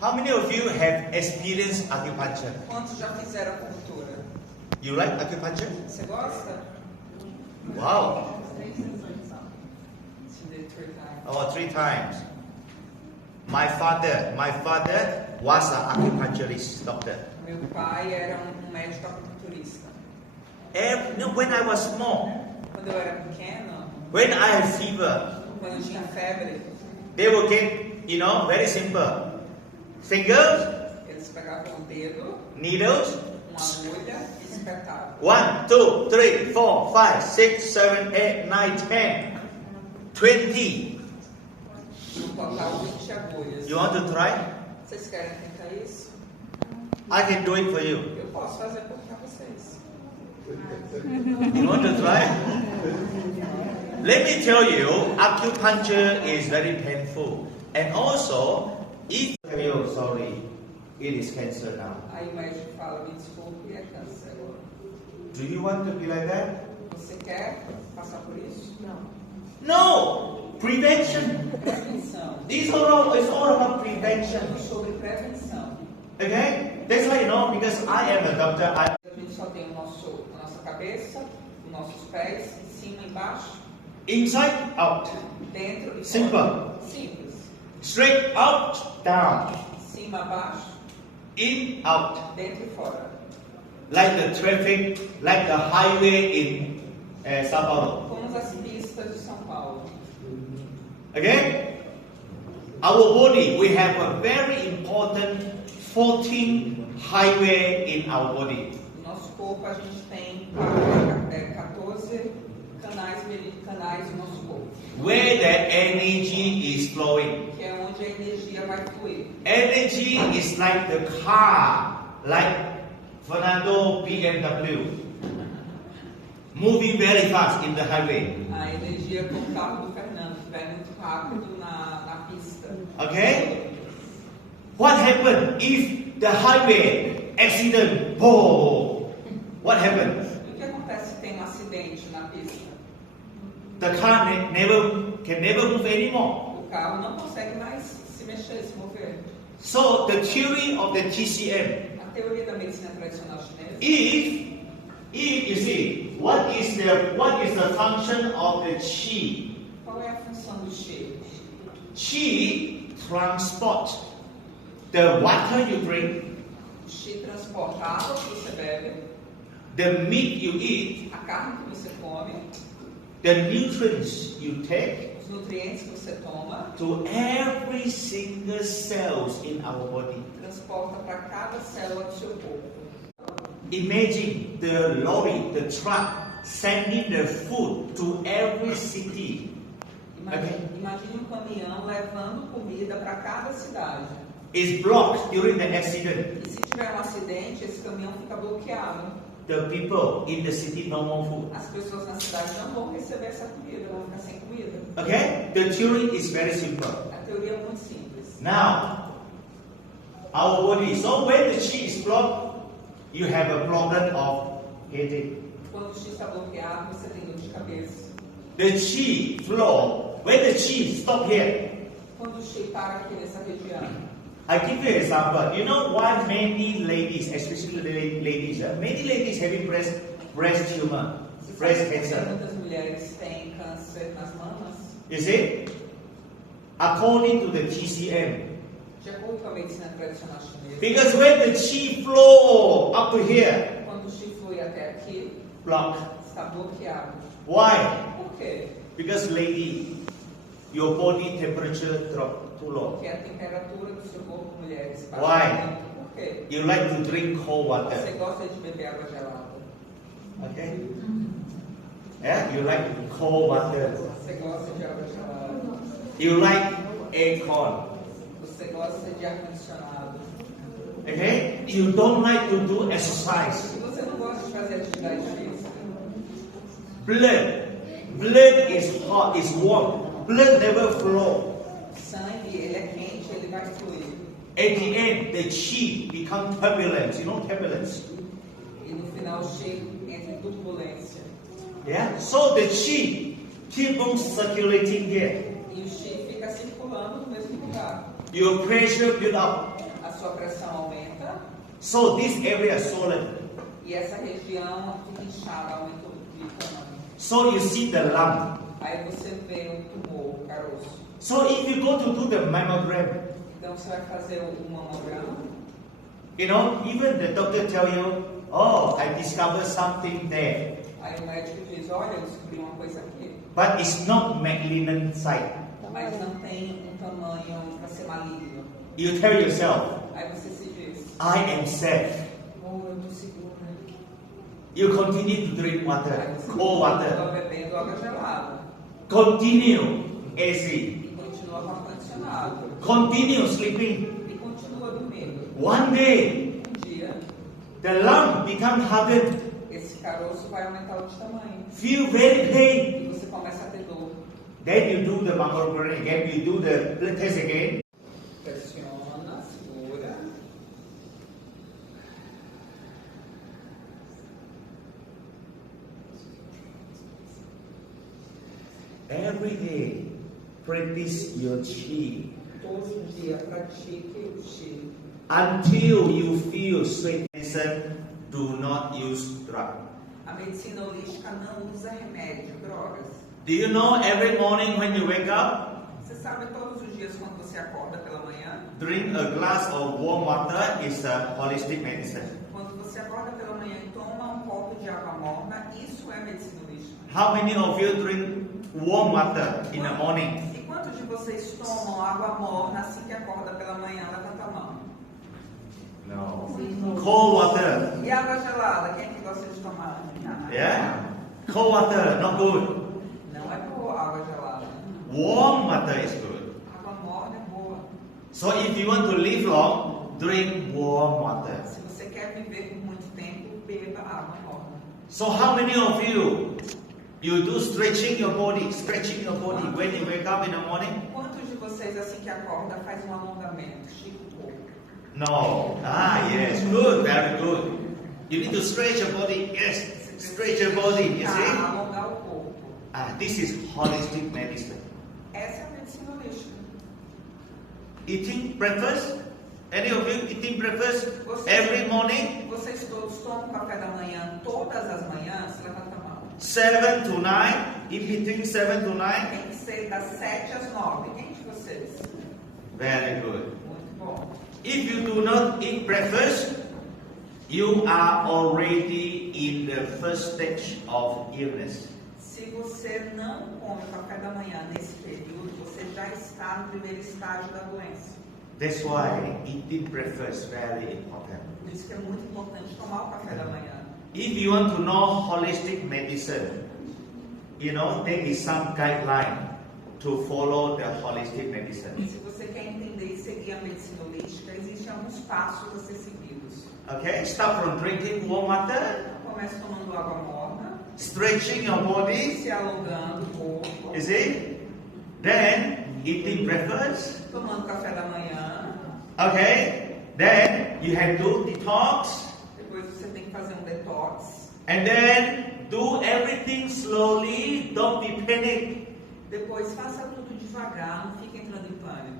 How many of you have experienced acupuncture? Quantos já fizeram acupuntura? You like acupuncture? Você gosta? Wow. She did 3 times. Oh, 3 times. My father was an acupuncturist doctor. Meu pai era médico acupunturista. When I was small, Quando eu era pequeno, when I had fever, quando eu tinha febre, they will get, very simple. Fingers, eles pegavam o dedo, needles, uma agulha e espetavam. 1, 2, 3, 4, 5, 6, 7, 8, 9, 10, 20. No total, 20 agulhas. You want to try? Vocês querem tentar isso? I can do it for you. Eu posso fazer para vocês. You want to try? Let me tell you, acupuncture is very painful. And also, if you sorry, it is cancer now. Aí o médico fala, me desculpe, é câncer agora. Do you want to be like that? Você quer passar por isso? Não. No! Prevention. Prevenção. It's all about prevention. Sobre prevenção. Okay? That's why because I am a doctor. A gente só tem a nossa cabeça, os nossos pés, em cima e embaixo, Inside, out. dentro e Simple. fora. Simples. Straight out, down. Cima, abaixo, In, out. dentro e fora. Like the traffic, like the highway in Sao Paulo. Como as pistas de São Paulo. Okay? Our body, we have a very important 14 highway in our body. No nosso corpo a gente tem 14 canais no nosso corpo. Where the energy is flowing. Que é onde a energia vai fluir. Energy is like the car, like Fernando BMW, moving very fast in the highway. A energia com o carro do Fernando, que vai muito rápido na pista. Okay? What happened if the highway accident? Oh, what happened? E o que acontece se tem um acidente na pista? The car can never move anymore. O carro não consegue mais se mexer, se mover. So the theory of the TCM, A teoria da medicina tradicional chinesa, if you see what is the function of the qi? qual é a função do Qi? Qi transport the water you drink, O Qi transporta a água que você bebe, the meat you eat, a carne que você come, the nutrients you take os nutrientes que você toma, to every single cells in our body. transporta para cada célula do seu corpo. Imagine the lorry, the truck sending the food to every city. Imagine um caminhão levando comida para cada cidade. It's blocked during the accident. E se tiver um acidente, esse caminhão fica bloqueado. The people in the city no more food. As pessoas na cidade não vão receber essa comida, vão ficar sem comida. Okay? The theory is very simple. A teoria é muito simples. Now, our body. So when the chi is blocked, you have a problem of headache. Quando o Qi está bloqueado, você tem dor de cabeça. The chi flow. When the chi stop here, Quando o Qi para aqui nessa região, I give you an example. You know why many ladies, especially ladies, many ladies having breast tumor, breast cancer. Muitas mulheres têm câncer nas mamas. You see? According to the TCM. De acordo com a medicina tradicional chinesa, Because when the chi flow up to here, quando o Qi flui até aqui, block. está bloqueado. Why? Por quê? Because lady, your body temperature drop too low. Porque a temperatura do seu corpo, mulheres, Why? muito. Por quê? You like to drink cold Você water. gosta de beber água gelada. Okay? Yeah, you like cold water. Você gosta de água gelada. You like aircon. Você gosta de ar-condicionado. Okay? You don't like to do exercise. E você não gosta de fazer atividade física. Blood is hot, is warm. Blood never flow. Sangue, ele é quente, ele vai fluir. At the end, the chi become turbulence. You know turbulence? E no final, o Qi entra em turbulência. Yeah? So the chi keep on circulating here. E o Qi fica circulando no mesmo lugar. Your pressure build up. sua pressão aumenta So this area is swollen. e essa região fica inchada, aumenta de tamanho. So you see the lump. Aí você vê o tumor, o caroço. So if you go to do the mammogram, Então você vai fazer o mamograma. you know, even the doctor tell you, oh, I discovered something there. Aí o médico diz, olha, eu descobri uma coisa aqui. But it's not malignant site. Mas não tem um tamanho para ser maligno. You tell yourself, Aí você se diz, I am safe. oh, eu estou segura. You continue to drink water, Aí você cold water. continua bebendo água gelada. Continue AC. E continua com ar-condicionado. Continue sleeping. E continua dormindo. One day, Dia, the lump become hardened. esse caroço vai aumentar de tamanho. Feel very pain. E você começa a ter dor. Then you do the mammogram again. You do the blood test again. Pressiona, segura. Every day, practice your chi Todo dia pratique o chi. until you feel straight. Listen, do not use drug. A medicina holística não usa remédio, drogas. Do you know every morning when you wake up, Você sabe todos os dias quando você acorda pela manhã? drink a glass of warm water is a holistic medicine. Quando você acorda pela manhã e toma um copo de água morna, isso é medicina holística. How many of you drink warm water in the morning? E quantos de vocês tomam água morna assim que acorda pela manhã? Levanta a mão. No. Cold water. E água gelada? Quem é que gosta de tomar? Yeah? Cold water, not good. Não é boa água gelada. Warm water is good. Água morna é boa. So if you want to live long, drink warm water. Se você quer viver por muito tempo, beba água morna. So how many of you do stretching your body when you wake up in the morning? Quantos de vocês assim que acorda faz um alongamento, estica o corpo? No. Ah, yes. Good. Very good. You need to stretch your body. Yes. Stretch your body. You see? Alongar o corpo. This is holistic medicine. Essa é a medicina holística. Eating breakfast. Any of you eating breakfast Vocês- every morning? Vocês todos tomam café da manhã todas as manhãs? Levanta a mão. 7 to 9. In between 7 to 9. Tem que ser das 7 às 9. Quem de vocês? Very good. Muito bom. If you do not eat breakfast, you are already in the first stage of illness. Se você não come o café da manhã nesse período, você já está no primeiro estágio da doença. That's why eating breakfast is very important. Por isso que é muito importante tomar o café da manhã. If you want to know holistic medicine, you know, there is some guideline to follow the holistic medicine. Se você quer entender e seguir a medicina holística, existem alguns passos a ser seguidos. Okay, start from drinking warm water, Comece tomando água morna, stretching your body, se alongando o corpo, you see? Then eating breakfast. tomando café da manhã. Okay, then you have to detox, Depois você tem que fazer um detox. and then do everything slowly. Don't be panic. Depois faça tudo devagar, não fique entrando em pânico.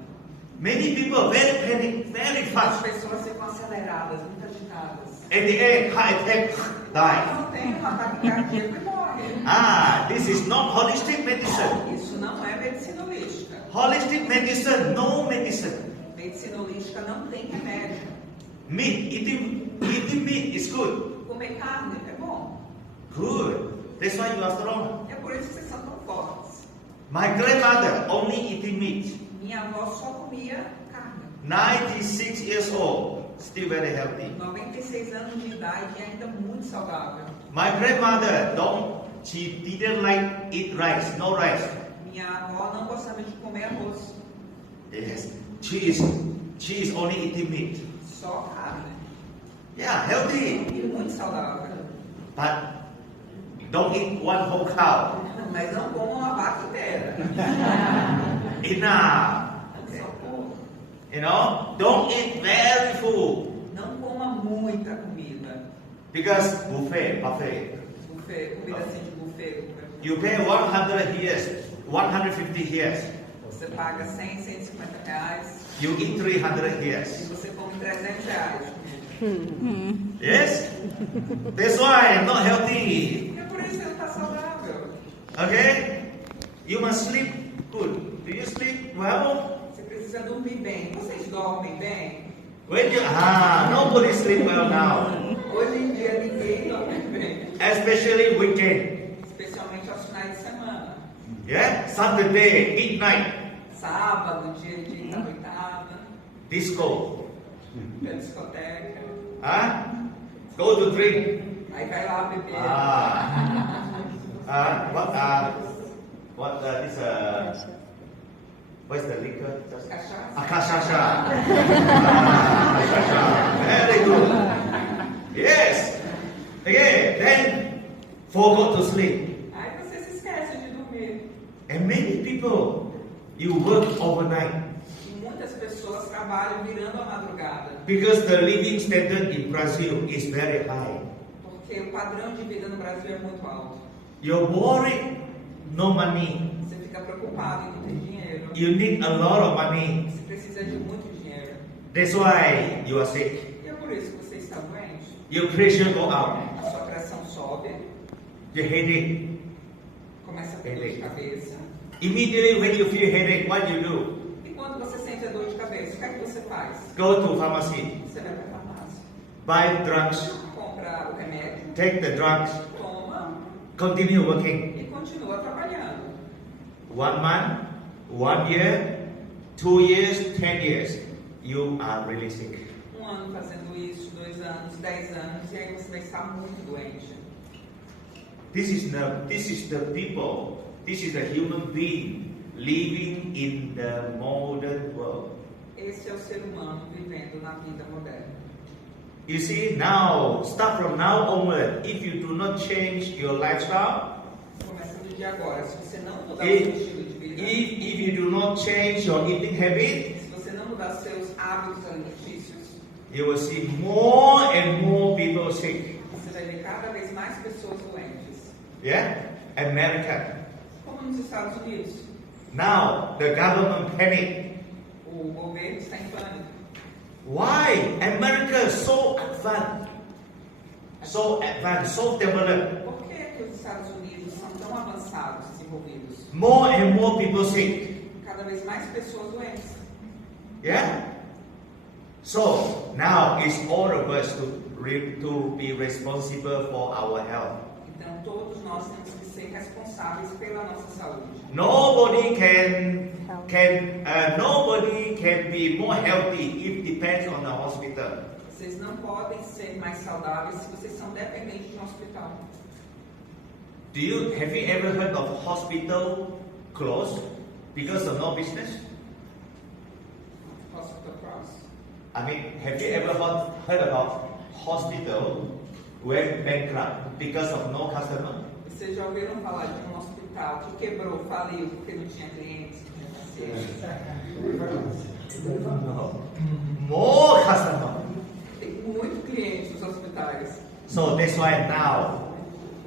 Many people very panic, very As fast. pessoas ficam aceleradas, muito agitadas. At the end, heart attack, die. Não tem um ataque cardíaco e morre. This is not holistic medicine. Isso não é medicina holística. Holistic medicine, no medicine. Medicina holística não tem remédio. Meat, eating meat is good. Comer carne é bom. Good. That's why you are strong. É por isso que vocês são tão fortes. My grandmother only eating meat. Minha avó só comia carne. 96 years old, still very healthy. 96 anos de idade e ainda muito saudável. My grandmother she didn't like eat rice, no rice. Minha avó não gostava de comer arroz. Yes, she is only eating meat. Só carne. Yeah, healthy. E muito saudável. But don't eat one whole cow. Mas não coma uma vaca inteira. Enough. Só pouco. You know, don't eat very full. Não coma muita comida. Because buffet. Buffet, comida assim de buffet. You pay 100 years, 150 years. Você paga 100, 150 reais You eat 300 e years. você come R$300. Yes? That's why I'm not healthy. E é por isso que você não está saudável. Okay? You must sleep good. Do you sleep well? Você precisa dormir bem. Vocês dormem bem? Nobody sleep well now. Hoje em dia ninguém dorme bem. Especially weekend. Especialmente aos finais de semana. Yeah? Saturday, midnight, Sábado, dia de noitada, disco. da discoteca. Go to drink. Aí vai lá beber. What's the liquor? Cachaça. Cachaça. Cachaça. Very good. Yes. Okay, then forgot to sleep. Aí você se esquece de dormir. And many people, you work overnight E muitas pessoas trabalham virando a madrugada. because the living standard in Brazil is very high. Porque o padrão de vida no Brasil é muito alto. You're worried, no money. Você fica preocupado em não ter dinheiro. You need a lot of money. Você precisa de muito dinheiro. That's why you are sick. E é por isso que você está doente. Your pressure go up. A sua pressão sobe, Your headache. começa a ter dor de cabeça. Immediately when you feel headache, what you do? E quando você sente a dor de cabeça, o que é que você faz? Go to pharmacy. Você vai para a farmácia. Buy drugs. Compra o remédio, Take the drugs. toma Continue working. e continua trabalhando. 1 month, 1 year, 2 years, 10 years. You are really sick. Um ano fazendo isso, 2 anos, 10 anos, e aí você vai estar muito doente. This is the people. This is the human being living in the modern world. Esse é o ser humano vivendo na vida moderna. You see, now, start from now onward, if you do not change your lifestyle, Começando de agora, se você não mudar o seu estilo de vida, if you do not change your eating habit, se você não mudar seus hábitos alimentícios, you will see more and more people sick. você vai ver cada vez mais pessoas doentes. Yeah? America. Como nos Estados Unidos, Now, the government panic. o governo está em pânico. Why? America is so advanced, so developed. Por que os Estados Unidos são tão avançados, desenvolvidos? More and more people sick. Cada vez mais pessoas doentes. Yeah? So, now it's all of us to be responsible for our health. Então, todos nós temos que ser responsáveis pela nossa saúde. Nobody can be more healthy if depends on the hospital. Vocês não podem ser mais saudáveis se vocês são dependentes de um hospital. Have you ever heard of hospital closed because of no business? Hospital Cross. I mean, have you ever heard about hospital went bankrupt because of no customer? Vocês já ouviram falar de um hospital que quebrou, faliu, porque não tinha clientes, não tinha pacientes? No. More customer. Tem muito cliente nos hospitais. So that's why now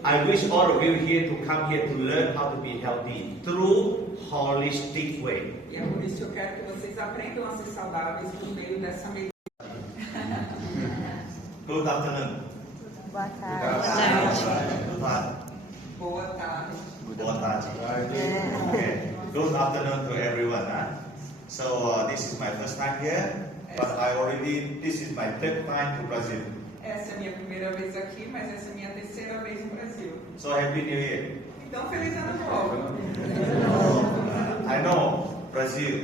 I wish all of you here to come here to learn how to be healthy through holistic way. E é por isso que eu quero que vocês aprendam a ser saudáveis por meio dessa medida. Good afternoon. Boa Good tarde. afternoon. Boa tarde. Boa tarde. Okay. Good afternoon to everyone. So this is my first time here, but this is my third time to Brazil. Essa é a minha primeira vez aqui, mas essa é a minha terceira vez no Brasil. So Happy New Year. Então, feliz ano novo. I know Brazil,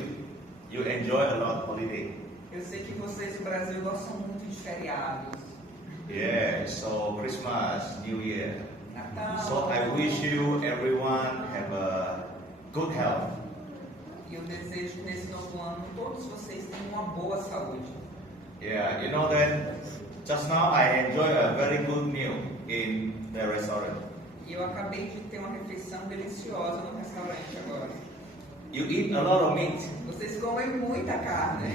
you enjoy a lot holiday. Eu sei que vocês no Brasil gostam muito de feriados. Yeah, so Christmas, New Year. Natal. So I wish you everyone have a good health. E eu desejo que nesse novo ano todos vocês tenham uma boa saúde. Yeah, you know that just now I enjoy a very good meal in the restaurant. E eu acabei de ter uma refeição deliciosa no restaurante agora. You eat a lot of meat. Vocês comem muita carne.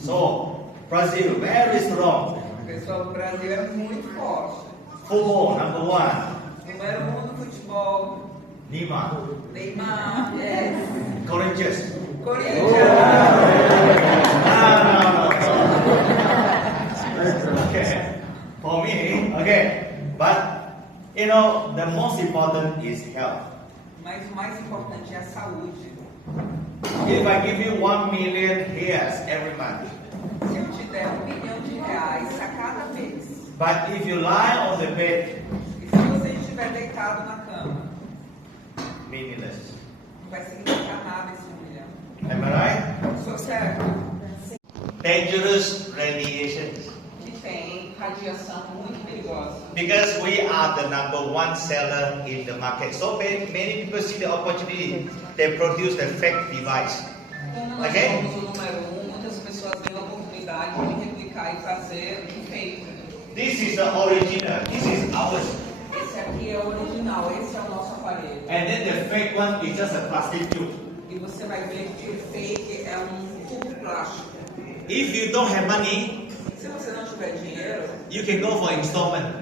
So Brazil very strong. O pessoal do Brasil é muito forte. Football number 1. Número 1 no futebol. Neymar. Neymar. Yes. Corinthians. Corinthians. No. You know, the most important is health. Mas o mais importante é a saúde. If I give you 1 million hairs every month, Se eu te der R$ 1 milhão a cada mês, but if you lie on the bed, e se você estiver deitado na cama, meaningless. não vai significar nada esse 1 milhão. Am I right? Sou certo? Dangerous radiations. Que tem radiação muito perigosa. Because we are the #1 seller in the market. So many people see the opportunity. They produce the fake device. Como nós Ok? somos o número 1, muitas pessoas veem a oportunidade de replicar e fazer um fake. This is the original. This is ours. Esse aqui é o original, esse é o nosso aparelho. And then the fake one is just a plastic tube. E você vai ver que o fake é um tubo plástico. If you don't have money, Se você não tiver dinheiro, you can go for installment.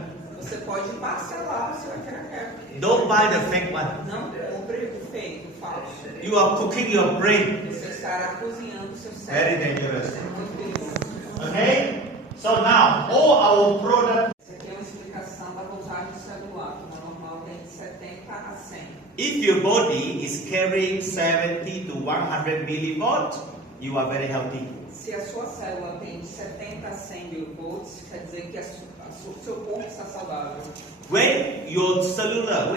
você pode parcelar o seu Ethercare. Don't buy the fake one. Não compre o fake, o falso. You are cooking your brain. Você estará cozinhando o seu Very cérebro. dangerous. É muito perigoso. Okay? So now, all our product, Essa aqui é uma explicação da voltagem celular, que no normal tem de 70 a 100. if your body is carrying 70 to 100 millivolts, you are very healthy. Se a sua célula tem de 70 a 100 mil volts, quer dizer que o seu corpo está saudável. When your cellular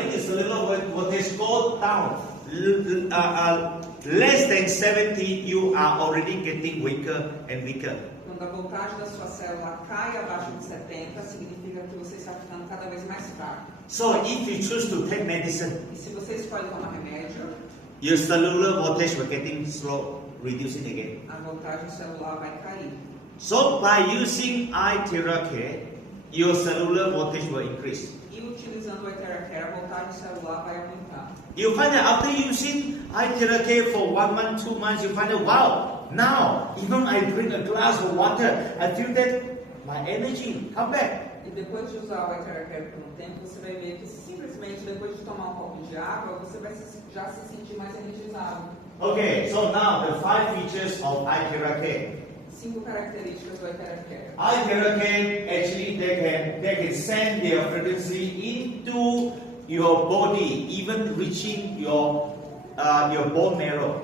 voltage goes down, less than 70, you are already getting weaker and weaker. Quando a voltagem da sua célula cai abaixo de 70, significa que você está ficando cada vez mais fraco. So if you choose to take medicine, E se você escolhe tomar remédio, your cellular voltage will getting slow, reducing again. a voltagem celular vai cair. So by using iTheracare, your cellular voltage will increase. E utilizando o Ethercare, a voltagem celular vai aumentar. You find that after using iTheracare for 1 month, 2 months, you find that wow, now even I drink a glass of water, I feel that my energy come back. E depois de usar o Ethercare por um tempo, você vai ver que simplesmente depois de tomar um copo de água, você vai já se sentir mais energizado. Okay, so now the 5 features of iTheracare. 5 características do Ethercare. iTheracare actually they can send their frequency into your body, even reaching your bone marrow.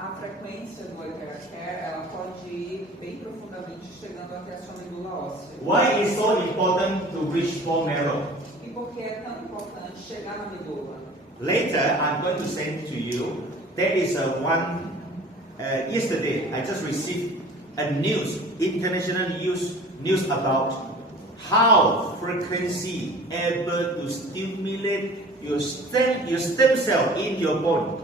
A frequência do Ethercare, ela pode ir bem profundamente, chegando até a sua medula óssea. Why is so important to reach bone marrow? E por que é tão importante chegar na medula? Later, I'm going to send to you. There is yesterday I just received a international news about how frequency able to stimulate your stem cell in your bone.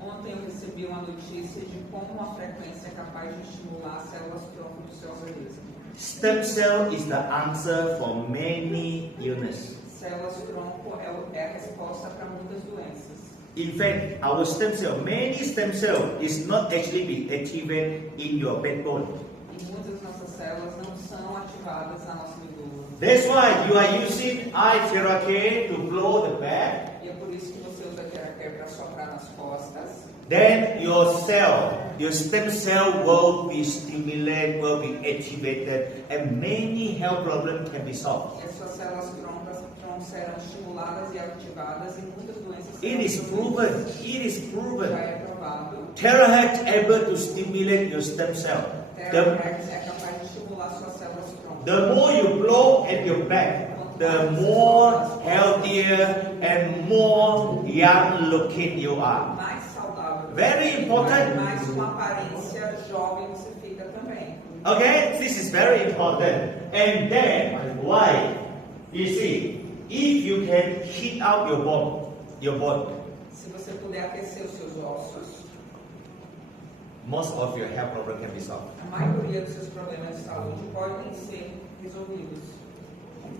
Ontem eu recebi uma notícia de como a frequência é capaz de estimular as células tronco do seu organismo. Stem cell is the answer for many illnesses. Células tronco é a resposta para muitas doenças. In fact, our stem cell, many stem cell is not actually being activated in your backbone. E muitas das nossas células não são ativadas na nossa medula. That's why you are using iTheracare to blow the back. E é por isso que você usa a Ethercare para soprar nas costas. Then your stem cell will be stimulated, will be activated, and many health problems can be solved. E as suas células tronco serão estimuladas e ativadas e muitas doenças It is proven. It is Já proven. é provado. Terahertz able to stimulate your stem cell. Terahertz é capaz de estimular suas células tronco. The more you blow at your back, the more healthier and more young looking you are. Mais saudável. Very important. Mais uma aparência jovem você fica também. Okay, this is very important. And then, why? You see, if you can heat out your body, Se você puder aquecer os seus ossos, most of your health problem can be solved. a maioria dos seus problemas de saúde podem ser resolvidos.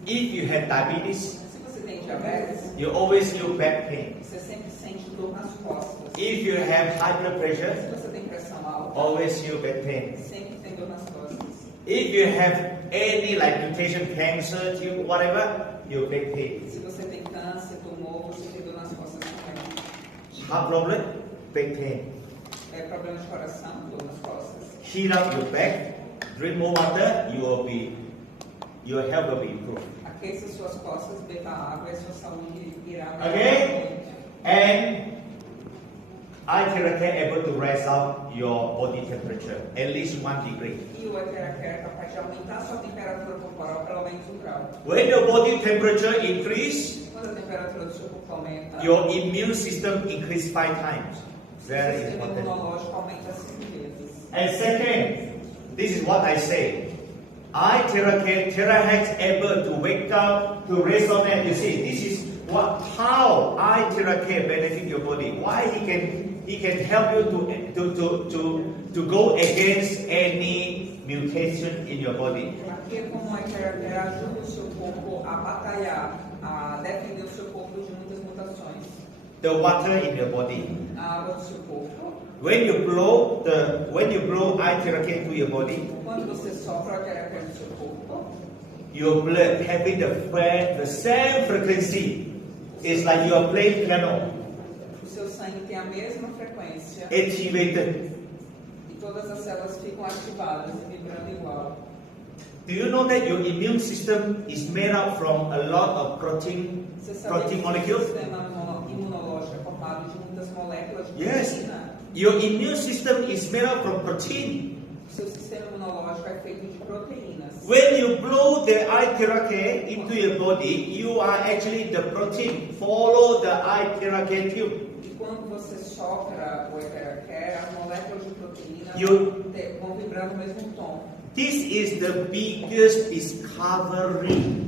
If you have diabetes, Se você tem diabetes, you always feel back pain. você sempre sente dor nas costas. If you have high blood Se pressure, você tem pressão alta, always feel back pain. sempre tem dor nas costas. If you have any like mutation, cancer, whatever, you back pain. Se você tem câncer, tumor, você tem dor nas costas também. Heart problem, back pain. Problema de coração, dor nas costas. Heat up your back, drink more water, your health will be improved. Aqueça suas costas, beba água e sua saúde irá Okay? And eye care able to raise up your body temperature at least 1 degree. E o Eteracare é capaz de aumentar sua temperatura corporal pelo menos 1 grau. When your body temperature increase, Quando a temperatura do seu corpo aumenta, your immune system increase 5 times. o Very sistema important. imunológico aumenta 5 vezes. And second, this is what I say. I Terahex able to wake up, to resonate. You see, this is how I Terahex benefit your body. Why he can help you to go against any mutation in your body. Aqui é como a Eteracare ajuda o seu corpo a batalhar, a defender o seu corpo de muitas mutações. The water in your body. A água do seu corpo. When you blow I Terahex to your body, Quando você sopra a Eteracare no seu corpo, your blood having the same frequency. It's like you are playing piano, o seu sangue tem a mesma frequência activated. e todas as células ficam ativadas e vibrando igual. Do you know that your immune system is made up from a lot of protein Você sabe que o molecules? sistema imunológico é formado de muitas moléculas de Yes. proteína. Your immune system is made up from protein. O seu sistema imunológico é feito de proteínas. When you blow the Iterake into your body, you are actually the protein. Follow the Iterake tube. E quando você sopra o Eteracare, as moléculas de proteína vão vibrar no mesmo tom. This is the biggest discovery.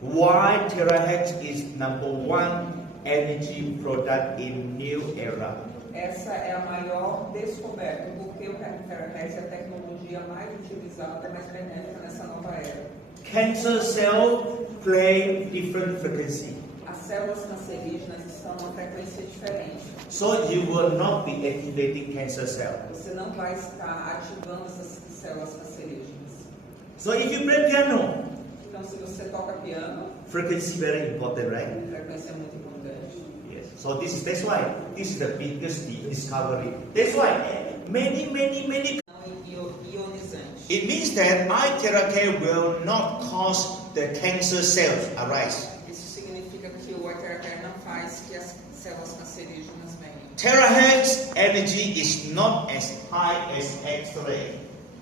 Why Terahex is #1 energy product in new era. Essa é a maior descoberta, porque o Eteracare é a tecnologia mais utilizada, mais benéfica nessa nova era. Cancer cell play different frequency. As células cancerígenas estão numa frequência diferente. So you will not be activating cancer cell. Você não vai estar ativando essas células cancerígenas. So if you play piano, Então, se você toca piano, frequency very important, a right? frequência é muito importante. Yes. So that's why this is the biggest discovery. That's why many. Não ionizante. It means that eye therapy will not cause the cancer cells arise. Isso significa que o Eteracare não faz que as células cancerígenas venham. Terahertz energy is not as high as X-ray.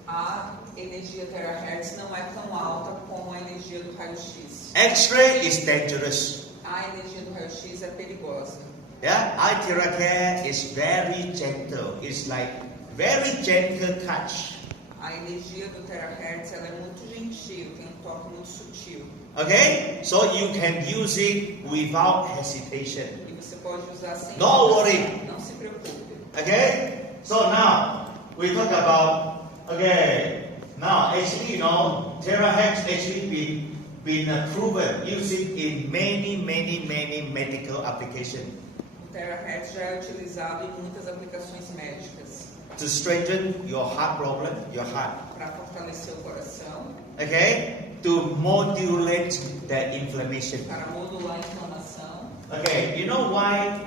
A energia terahertz não é tão alta como a energia do raio-x. X-ray is dangerous. A energia do raio-x é perigosa. Yeah, eye therapy is very gentle. It's like very gentle touch. A energia do terahertz ela é muito gentil, tem um toque muito sutil. Okay, so you can use it without hesitation. E você pode usar sem Don't worry. Não se preocupe. Okay, so now we talk about. Okay, now actually terahertz actually been proven using in many medical applications. O terahertz já é utilizado em muitas aplicações médicas To strengthen your heart problem, your heart. para fortalecer o coração, Okay, to modulate the inflammation. para modular a inflamação. Okay, you know why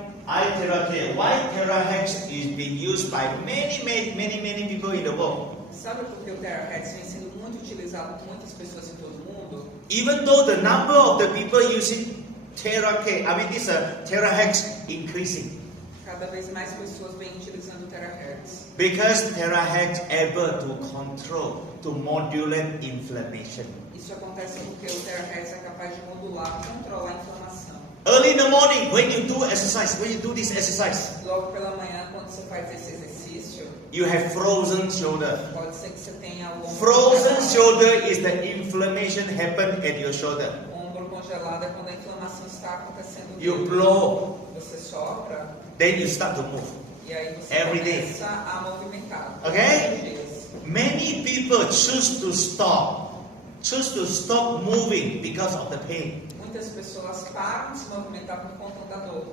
terahertz is being used by many people in the world. Sabe por que o terahertz vem sendo muito utilizado por muitas pessoas em todo o mundo? Even though the number of the people using terahertz increasing, Cada vez mais pessoas vêm utilizando o terahertz. because terahertz able to control, to modulate inflammation. Isso acontece porque o terahertz é capaz de modular, controlar a inflamação. Early in the morning, when you do this exercise, Logo pela manhã, quando você faz esse exercício, you have frozen shoulder. pode ser que você tenha o ombro Frozen congelado. shoulder is the inflammation happen at your shoulder. O ombro congelado é quando a inflamação está acontecendo. You dentro. blow, Você sopra then you start to move. e aí você Every day. começa a movimentar. Okay? Todos os dias. Many people choose to stop moving because of the pain. Muitas pessoas param de se movimentar por conta da dor.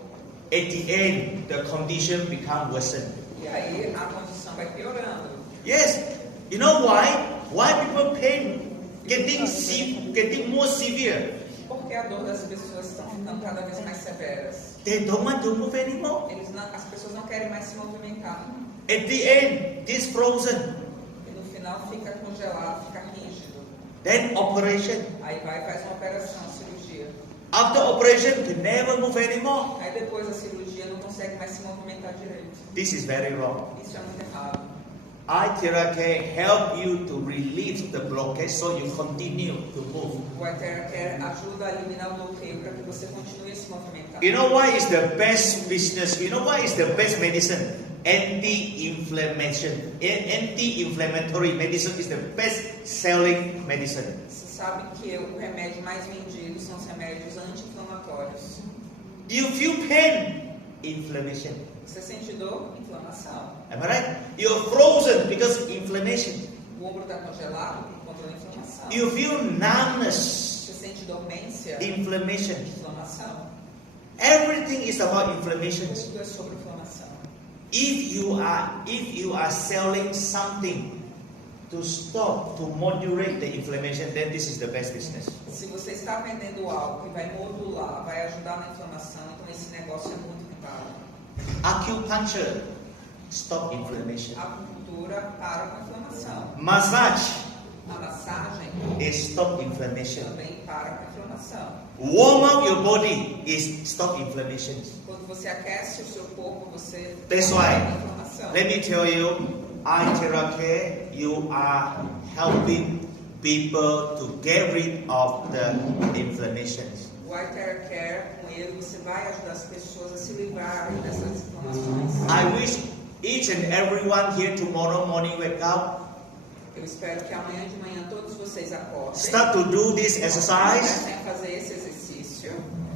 At the end, the condition become worsened. E aí a condição vai piorando. Yes, you know why? Why people pain getting more severe? Porque a dor das pessoas estão ficando cada vez mais severas. They don't want to move anymore. As pessoas não querem mais se movimentar. At the end, this frozen. E no final fica congelado, fica rígido. then operation. Aí vai e faz uma operação, cirurgia. After operation, can never move anymore. Aí depois da cirurgia não consegue mais se movimentar direito. This is very wrong. Isso é muito errado. iTheracare help you to relieve the blockage so you continue to move. O iTeracare ajuda a eliminar o bloqueio para que você continue a se movimentar. You know why is the best business? You know why is the best medicine? Anti-inflammation. Anti-inflammatory medicine is the best selling medicine. Você sabe que o remédio mais vendido são os remédios anti-inflamatórios. You feel pain, inflammation. Você sente dor? Inflamação. Am I right? You're frozen because inflammation. O ombro está congelado por conta da inflamação. You feel numbness, Você sente dormência? inflammation. Inflamação. Everything is about inflammation. Tudo é sobre inflamação. If you are selling something to stop, to moderate the inflammation, then this is the best business. Se você está vendendo algo que vai modular, vai ajudar na inflamação, então esse negócio é muito rentável. Acupuncture, stop inflammation. A acupuntura para com a inflamação. Massage A massagem is stop inflammation. também para com a inflamação. Warm up your body is stop inflammation. Quando você aquece o seu corpo, você That's para why, com a inflamação. let me tell you, iTheracare, you are helping people to get rid of the inflammations. O iTeracare, com ele, você vai ajudar as pessoas a se livrarem dessas inflamações. I wish each and everyone here tomorrow morning wake up, Eu espero que amanhã de manhã todos vocês acordem. start to do this exercise. Comecem a fazer esse exercício.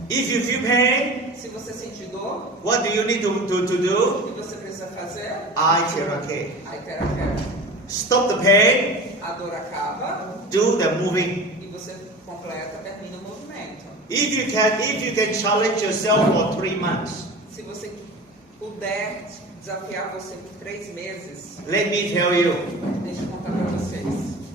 If you feel pain, Se você sentir dor, what do you need to o do? que você precisa fazer? iTheracare. iTeracare. Stop the pain, A dor acaba do the moving. e você completa, termina o movimento. If you can challenge yourself for 3 months, Se você puder desafiar você por 3 meses, let me tell you, deixa eu contar para vocês.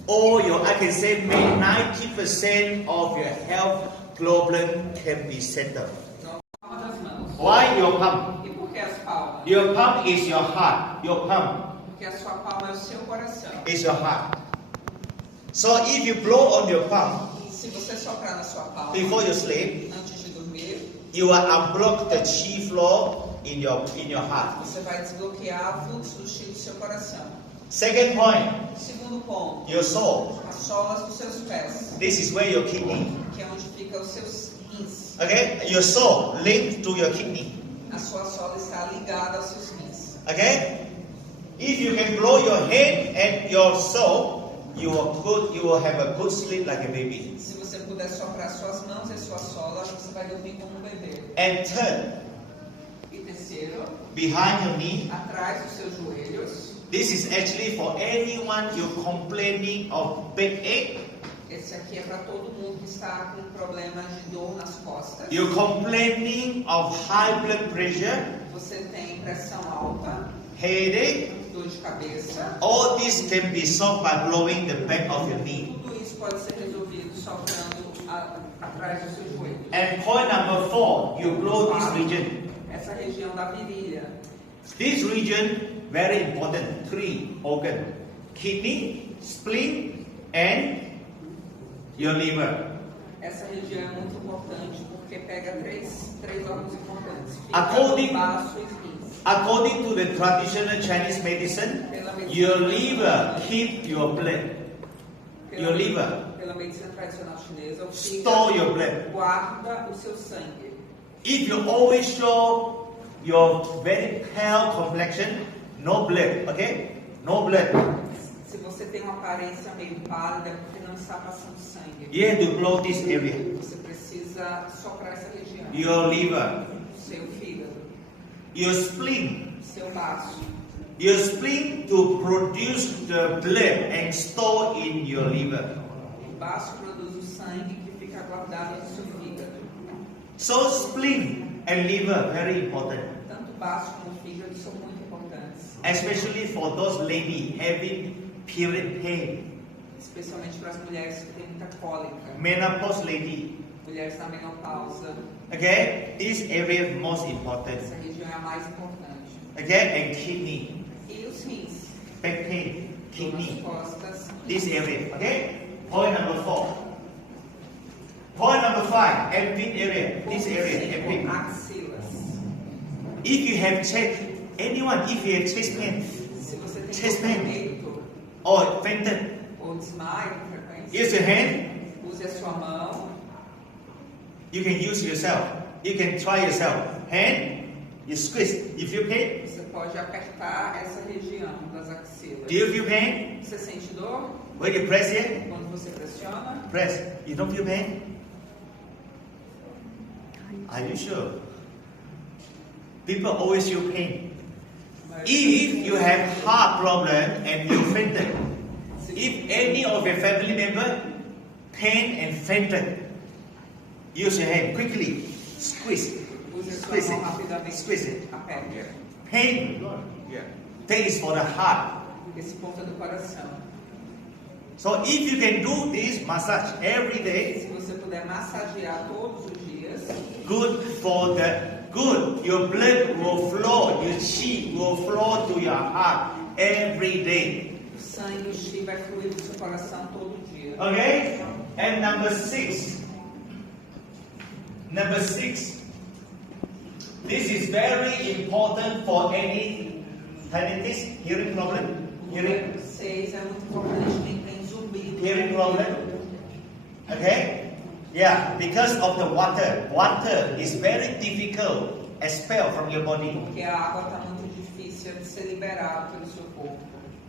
I can say maybe 90% of your health problem can be settled. Não, palma das mãos. Why your palm? E por que as palmas? Your palm is your heart. Your palm Porque a sua palma é o seu coração. is your heart. So if you blow on your palm Se você soprar na sua palma before you sleep, antes de dormir, you will unblock the chi flow in your heart. você vai desbloquear o fluxo do chi do seu coração. Second point, Segundo ponto, your soul. as solas dos seus pés, This is where your kidney. que é onde ficam os seus rins. Okay, your soul linked to your kidney. A sua sola está ligada aos seus rins. Okay, if you can blow your head and your soul, you will have a good sleep like a baby. Se você puder soprar suas mãos e sua sola, você vai dormir como um bebê. And third, E terceiro, behind your knee. atrás dos seus joelhos. This is actually for anyone you're complaining of backache. Esse aqui é para todo mundo que está com problemas de dor nas costas. You're complaining of high blood pressure, Você tem pressão alta, headache. dor de cabeça. All this can be solved by blowing the back of your knee. Tudo isso pode ser resolvido soprando atrás dos seus joelhos. And point number 4, you blow this region. Essa região da virilha. This region, very important, 3 organs. Kidney, spleen, and your liver. Essa região é muito importante porque pega três órgãos importantes. According- Baço e rins. According to the traditional Chinese medicine, your liver keep your blood. Your liver Pela medicina tradicional chinesa, o store your fígado blood. guarda o seu sangue. If you always show your very pale complexion, no blood, okay? No blood. Se você tem uma aparência meio pálida, é porque não está passando sangue. You have to blow this area. Você precisa soprar essa região. Your liver, Seu fígado, your spleen. seu baço. Your spleen to produce the blood and store in your liver. O baço produz o sangue que fica guardado no seu fígado. So spleen and liver very important, Tanto o baço como o fígado são muito importantes. especially for those ladies having period pain, Especialmente para as mulheres que têm muita cólica. menopause lady. Mulheres na menopausa. Okay, this area is most important. Essa região é a mais importante. Okay, and kidney, E os rins. back pain, Nas kidney, costas. this area. Okay, Point number 4. Point number 5, armpit area. This area, armpit. Axilas. If you have chest, anyone, if you have chest pain Se você tem Chest dor no pain. peito or fainted, ou desmaio com frequência, use your hand. use a sua mão. You can use yourself. You can try yourself. Hand, you squeeze. You feel pain? Você pode apertar essa região das axilas. Do you feel pain? Você sente dor When you press here, quando você pressiona? press. You don't feel pain? Are you sure? People always feel pain. If you have heart problem and you fainted, if any of your family member pain and fainted, use your hand quickly, squeeze, Use a sua squeeze mão it, rapidamente. squeeze it. Aperte. Pain, that is for the heart. Esse ponto é do coração. So if you can do this massage every day, Se você puder massagear todos os dias, good for the good. Your blood will flow, your chi will flow to your heart every day. o sangue, o chi vai fluir do seu coração todo dia. Okay? And number 6. Number 6. This is very important for any tinnitus, hearing problem. O Hearing, número 6 é muito importante quem tem zumbido. hearing problem. Okay? Yeah, because of the water. Water is very difficult expel from your body. Porque a água está muito difícil de ser liberada pelo seu corpo.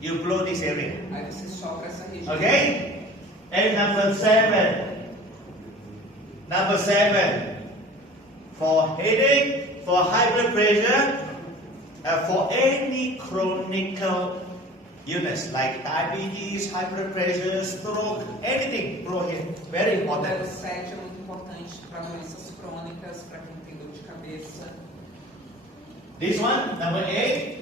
You blow this area. Aí você sopra essa região. Okay? And number 7. Number 7. For headache, for high blood pressure, for any chronic illness like diabetes, high blood pressure, stroke, anything, blow here. Very O número important. 7 é muito importante para doenças crônicas, para quem tem dor de cabeça. This one, number 8.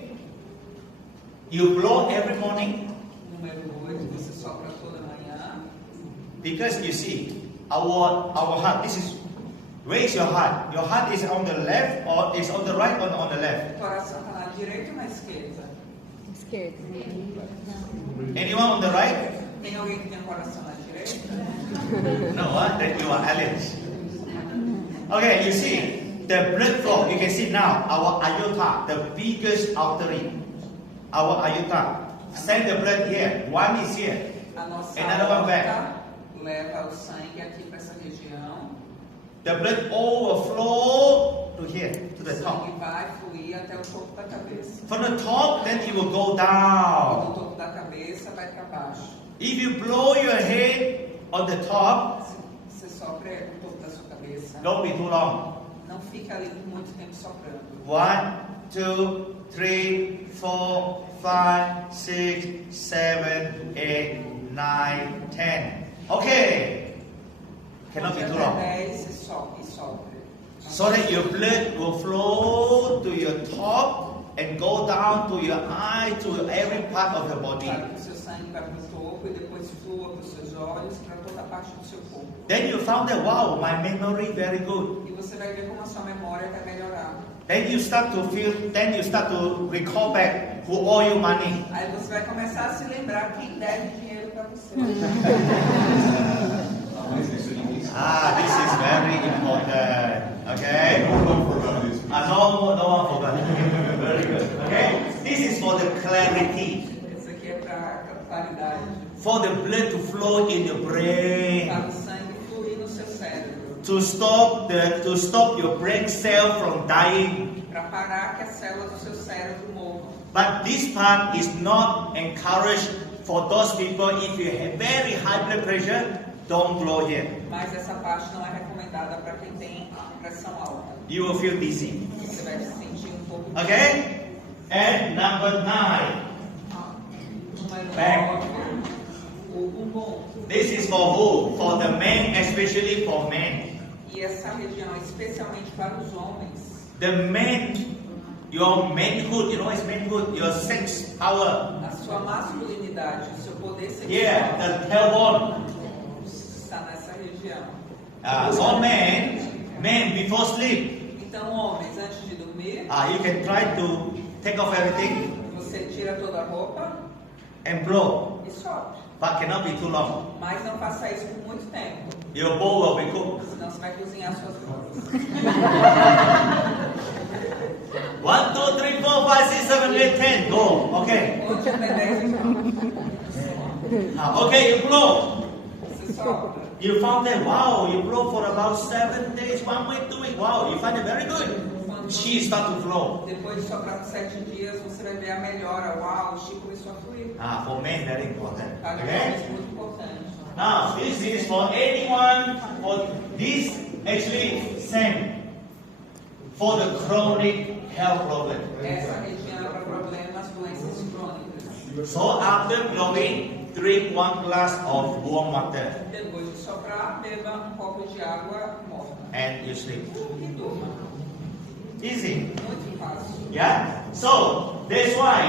You blow every morning Número 8, você sopra toda manhã. because you see, our heart, this is, where is your heart? Your heart is on the left or is on the right or on the left? O coração está na direita ou na esquerda? Scared. Anyone on the right? Tem alguém que tem o coração na direita? No, that you are aliens. Okay, you see, the blood flow, you can see now, our aorta, the biggest artery, our aorta, send the blood here. One is here. A nossa Another one back. aorta leva o sangue aqui para essa região. The blood overflow to here, to O the sangue top. vai fluir até o topo da cabeça. From the top, then it will go Do down. topo da cabeça vai para baixo. If you blow your head on the top, Se você sopra o topo da sua cabeça, don't be too long. não fica ali por muito tempo soprando. 1, 2, 3, 4, 5, 6, 7, 8, 9, 10. Okay. Cannot be too Até long. 10, você sopra e sopra. So that your blood will flow to your top and go down to your eye, to every part of your body. Para que o seu sangue vá para o topo e depois flua para os seus olhos, para toda a parte do seu corpo. Then you found that, wow, my memory very good. E você vai ver como a sua memória vai melhorar. Then you start to feel, then you start to recall back who owe you money. Aí você vai começar a se lembrar quem deve dinheiro para você. This is very important. Okay? No one forgot. Very good. Okay? This is for the clarity. Isso aqui é para claridade. For the blood to flow in your brain. Para o sangue fluir no seu cérebro. To stop your brain cell from dying. Para parar que as células do seu cérebro morram. But this part is not encouraged for those people if you have very high blood pressure, don't blow here. Mas essa parte não é recomendada para quem tem pressão alta. You will feel dizzy. Você vai se sentir um pouco. Okay? And number 9. Número Back. 9. O bumbum. This is for who? For the men, especially for men. E essa região é especialmente para os homens. The men, your manhood, you know what's manhood? Your sex power. A sua masculinidade, o seu poder sexual Yeah, the tailbone. está nessa região. All men before sleep, Então, homens, antes de dormir, you can try to take off everything você tira toda a roupa and blow. e sopra. but cannot be too long. Mas não faça isso por muito tempo, Your bowl will be cooked. senão você vai cozinhar suas costas. 1, 2, 3, 4, 5, 6, 7, 8, 10. Go. Okay. Conte até 10 e pronto. Okay, you blow. Você sopra. You found that, wow, you blow for about 7 days, 1 week, 2 weeks. Wow, you find it very good. She start to flow. Depois de soprar por 7 dias, você vai ver a melhora. Uau, o chi começou a fluir. For men, very important. Para Okay? homens, muito importante. Now, this is for anyone, for this actually same. For the chronic health problem. Essa região é para problemas, doenças crônicas. So after blowing, drink 1 glass of warm water Depois de soprar, beba um copo de água morna. and you sleep. E durma. Easy. Muito fácil. Yeah? So, that's why